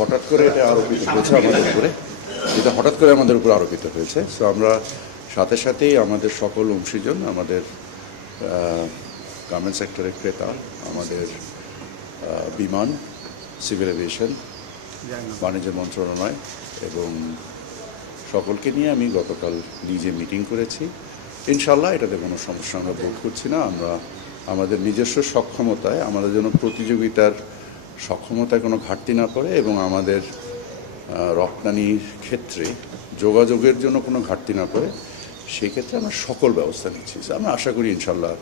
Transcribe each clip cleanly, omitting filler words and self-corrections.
হঠাৎ করে এটা আরোপিত হয়েছে আমাদের উপরে, যেটা হঠাৎ করে আমাদের উপর আরোপিত হয়েছে। সো আমরা সাথে সাথেই আমাদের সকল অংশীজন, আমাদের গার্মেন্ট সেক্টরের ক্রেতা, আমাদের বিমান, সিভিল এভিয়েশন, বাণিজ্য মন্ত্রণালয় এবং সকলকে নিয়ে আমি গতকাল নিজে মিটিং করেছি। ইনশাল্লাহ এটাতে কোনো সমস্যা আমরা বোধ করছি না। আমরা আমাদের নিজস্ব সক্ষমতায়, আমাদের জন্য প্রতিযোগিতার সক্ষমতায় কোনো ঘাটতি না পড়ে এবং আমাদের রপ্তানির ক্ষেত্রে যোগাযোগের জন্য কোনো ঘাটতি না পড়ে, সেক্ষেত্রে আমরা সকল ব্যবস্থা নিচ্ছি। আমরা আশা করি ইনশাল্লাহ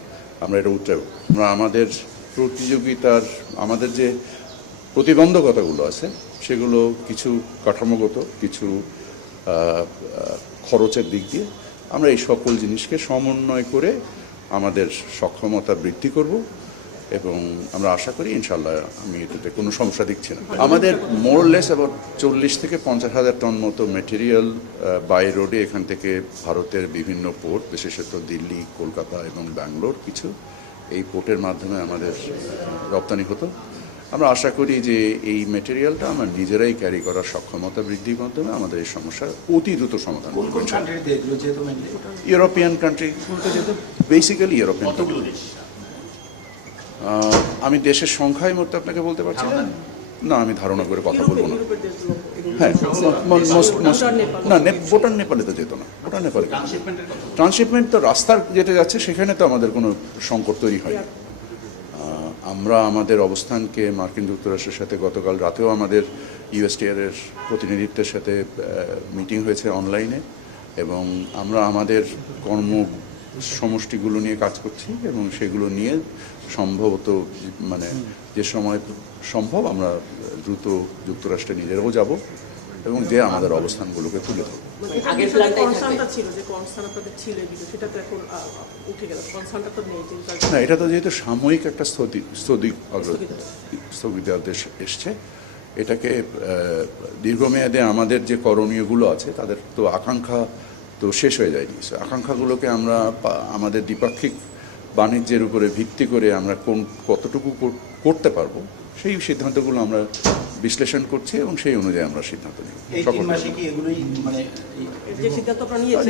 আমরা এটা উঠতেও, আমরা আমাদের প্রতিযোগিতার, আমাদের যে প্রতিবন্ধকতাগুলো আছে সেগুলো কিছু কাঠামোগত, কিছু খরচের দিক দিয়ে আমরা এই সকল জিনিসকে সমন্বয় করে আমাদের সক্ষমতা বৃদ্ধি করব এবং আমরা আশা করি ইনশাল্লাহ আমি এটাতে কোনো সমস্যা দেখছি না। আমাদের মোরলেস অ্যাবাউট 40 থেকে 50,000 টন মতো মেটেরিয়াল বাই রোডে এখান থেকে ভারতের বিভিন্ন পোর্ট, বিশেষত দিল্লি, কলকাতা এবং ব্যাঙ্গালোর কিছু, এই পোর্টের মাধ্যমে আমাদের রপ্তানি হতো। আমরা আশা করি যে এই মেটেরিয়ালটা আমরা নিজেরাই ক্যারি করার সক্ষমতা বৃদ্ধির মাধ্যমে আমাদের এই সমস্যার অতি দ্রুত সমাধান করব। ইউরোপিয়ান কান্ট্রিগুলোতে যেহেতু বেসিক্যালি ইউরোপিয়ান কান্ট্রি, আমি দেশের সংখ্যায় মধ্যে আপনাকে বলতে পারছি না, আমি ধারণা করে কথা বলবো না। হ্যাঁ, না, ভুটান নেপালে তো যেত না, ভুটান নেপালে ট্রান্সশিপমেন্ট তো রাস্তার যেতে যাচ্ছে, সেখানে তো আমাদের কোনো সংকট তৈরি হয়। আমরা আমাদের অবস্থানকে মার্কিন যুক্তরাষ্ট্রের সাথে গতকাল রাতেও আমাদের ইউএসটিআরের প্রতিনিধিত্বের সাথে মিটিং হয়েছে অনলাইনে এবং আমরা আমাদের কর্ম সমষ্টিগুলো নিয়ে কাজ করছি এবং সেগুলো নিয়ে সম্ভবত মানে যে সময় সম্ভব আমরা দ্রুত যুক্তরাষ্ট্রে নিজেরাও যাব এবং যে আমাদের অবস্থানগুলোকে তুলে ধরব। না, এটা তো যেহেতু সাময়িক একটা স্থগিতাদেশ এসছে, এটাকে দীর্ঘমেয়াদে আমাদের যে করণীয়গুলো আছে তাদের তো আকাঙ্ক্ষা তো শেষ হয়ে যায়নি। আকাঙ্ক্ষাগুলোকে আমরা আমাদের দ্বিপাক্ষিক বাণিজ্যের উপরে ভিত্তি করে আমরা কতটুকু করতে পারবো সেই সিদ্ধান্তগুলো আমরা বিশ্লেষণ করছি এবং সেই অনুযায়ী আমরা সিদ্ধান্ত নিই।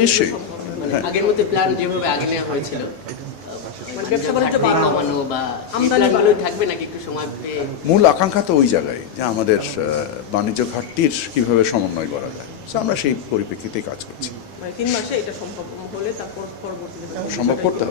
নিশ্চয়ই মূল আকাঙ্ক্ষা তো ওই জায়গায় যে আমাদের বাণিজ্য ঘাটতির কিভাবে সমন্বয় করা যায়, আমরা সেই পরিপ্রেক্ষিতেই কাজ করছি। 3 মাসে এটা সম্ভব হলে তারপর পরবর্তীতে সম্ভব করতে হবে।